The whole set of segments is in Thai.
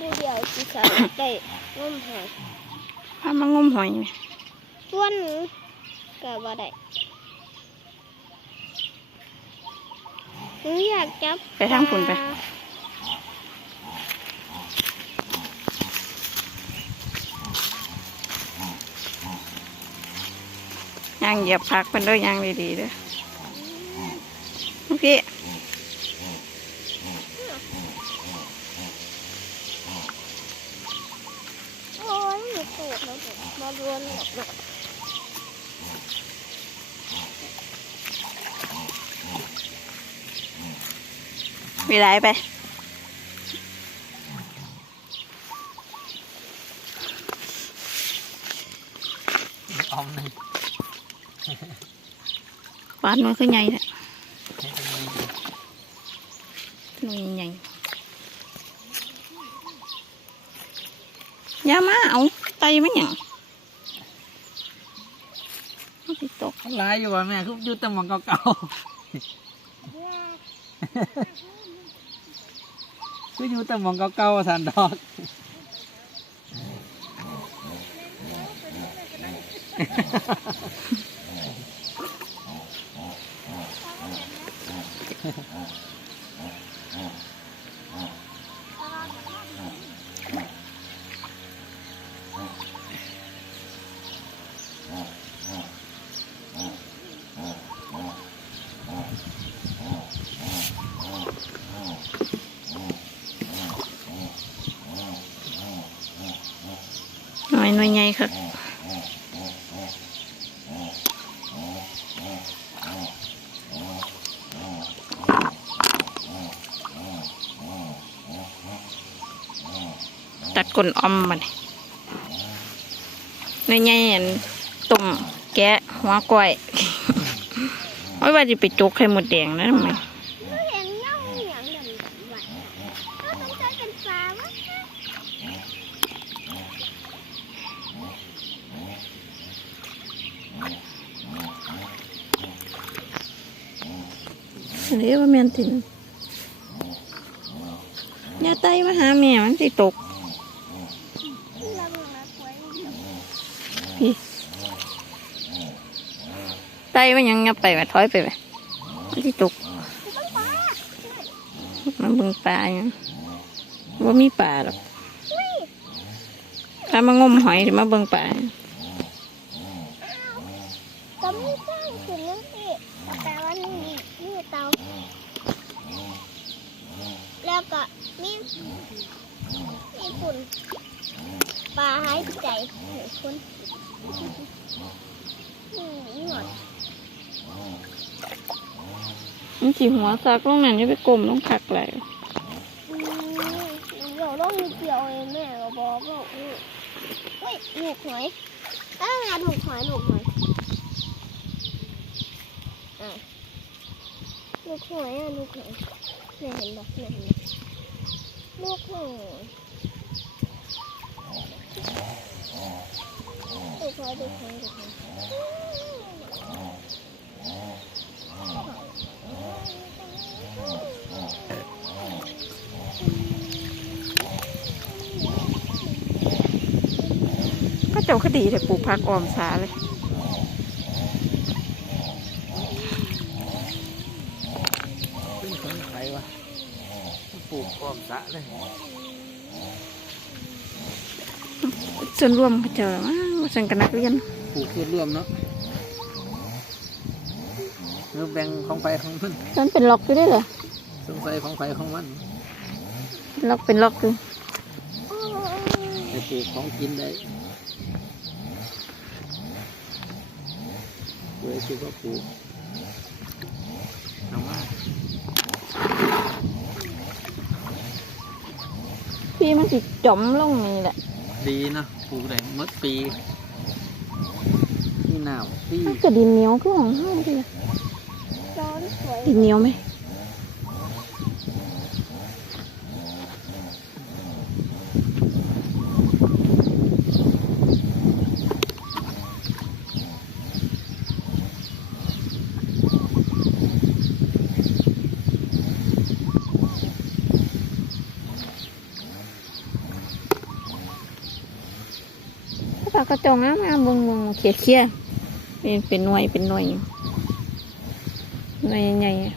ดูเดียวสิสาได้งมหอยพามางมหอยไหมส่วนหนึ่งก็บ่ได้หนูอยากจับไปทางฝุ่นไปปลาย่างเหยียบพักมันด้วยย่างดีๆเด้อพี่ โอ้ยหนูปวดแล้วผมมาล้วนหรอกเนอะมีไรไปออมหนึ่งปาดมันคือใหญ่แท้ให้ตรงนี้หน่วยใหญ่อยามาเอาไตมันหยังเอาไปตก หลายอยู่ว่ะแม่คืออยู่แตำหมองเก่าๆ คืออยู่แตำหมองเก่าๆสันดอก น่วยใหญ่ค่ะตัดก้นอมมันหน่วยใหญ่อันต้มแกะหัวก้อยโอ้ยว่าจะไปจุกไข่หมดแดงนะทำไม หนูเห็นเงาอย่างเดินไหวก็ต้องใช้เป็นปลาวะ เรียกว่าแมนตินยาไตมาหาแม่มันสิตกไตมันยังงับไปไหมถอยไปไหมมันสิตกมันบิ่งปลาอยู่ว่ามีปลาหรอกถ้ามางมหอยมาเบิ่งปลาก็ไม่สร้างขึ้นยังสิแต่ว่านี่นี่เตา แล้วก็มีมีฝุ่นปลาหายใจหนูคนอืมหนวดมันสิหัวซักลงนั่นจะไปกลมลงคักไหลายอืมเดี๋ยวต้องมีเกี่ยวเองแม่ก็บอกว่าอืมเฮ้ยหนูกหอยถ้างานถูกหอยหนูกหอยอะ หนูกหอยอะหนูกหอยแม่เห็นบอกแม่เห็นบอกลูกหอยลูกหอยลูกหอยลูกหอยก็เจ้าคดีแต่ปลูกผักออมสาเลย เป็นคนไทย วะปลูกอ้อมสระเลยส่วนรวมเขาเจ้าว่าส่วนกันนักเรียนปลูกส่วนรวมเนาะหรือแบ่งของไปของมันมันเป็นล็อกอยู่ได้เหรอสงสัยของไปของมัน ล็อกเป็นล็อกอยู่ไปปลูกของกินได้เว้ยคือว่าปลูกเอามา พี่มันสิจมลงนี่แหละดีเนาะปลูกได้หมดปีนี่หนาวปีมันก็ดินเหนียวคือของห้าเลยร้อนสวยดินเหนียวไหม เราก็จงงามงามๆบิ่งบงเขียเขียเป็นเป็นหน่วยเป็นหน่วยอยู่หน่วยใหญ่ๆอะ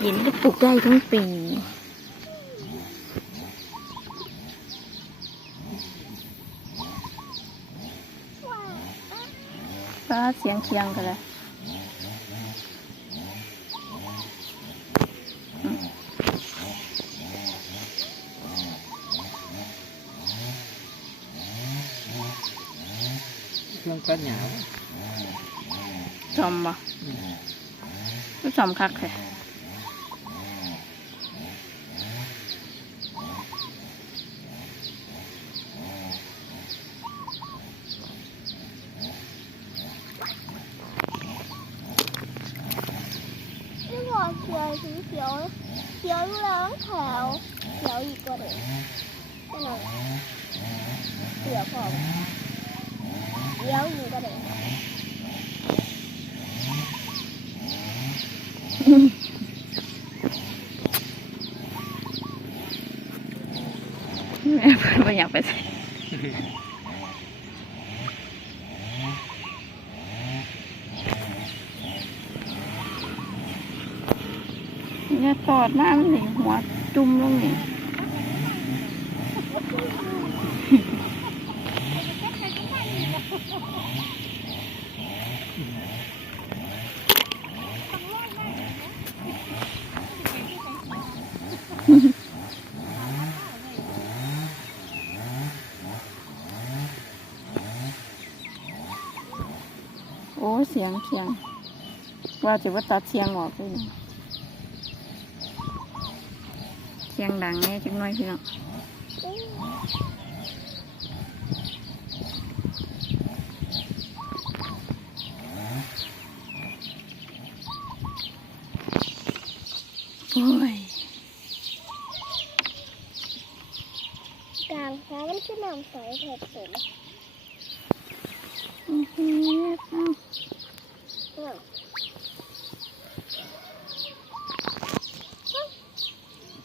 เย็นก็ปลูกได้ทั้งปีฟ้าเสียงเคียงกันเลย เครื่องตัดหญ้าจอมบ่ก็จอมคักเลยนี่พอเขียวสีเขียวเขียวอยู่แล้วแถวเขียวอีกก็เลยก็หน่อยเขียวพอ เขียวอยู่ก็เลยแม่เพิ่นบ่อยากไปใส่เนี่ยตอดมากนี่หัวจุ่มลงนี่ โอ้ เสียงเคียง ว่าจะว่าตัดเสียงออกเลยเสียงดังแน่จังน้อยพี่น้องโอ้ย กลางฟ้า มันคือน้ำใสแถบสมอื้อหือเอ้าเนี่ย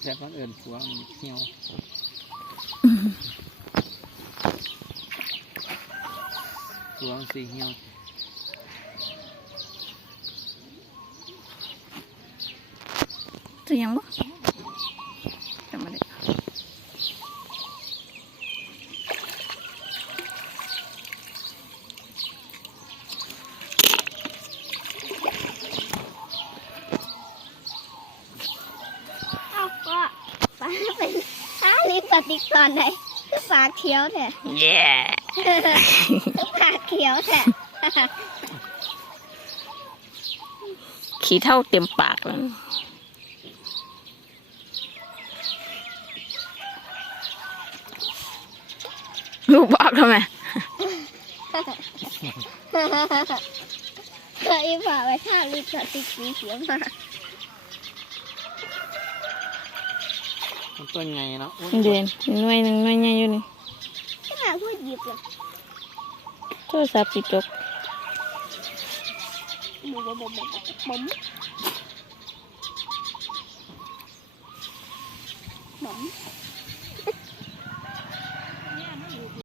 แซ่บมันเอิ่นตัวมันเหี่ยวตัวมันสีเหี่ยวจะยังบ่จำมาได้ เอ้าก็ฟ้าเป็นฟ้าลิ ปติกตอนไหนคือฟ้าเขียวแท้เย้ฟ้าเขียวแท้ขี้เท่าเต็มปากแล้วลูกบอกทำไมเคยฝากไว้ท่าลิปสติกสีเขียวมา มันต้นไงเนาะโอ้ยเด่นหน่วยหนึ่งหน่วยใหญ่อยู่นี่ขนาดพูดหยิบเลยโทรศัพท์ติดจกบุบบุบบุบบุบบุบบุบ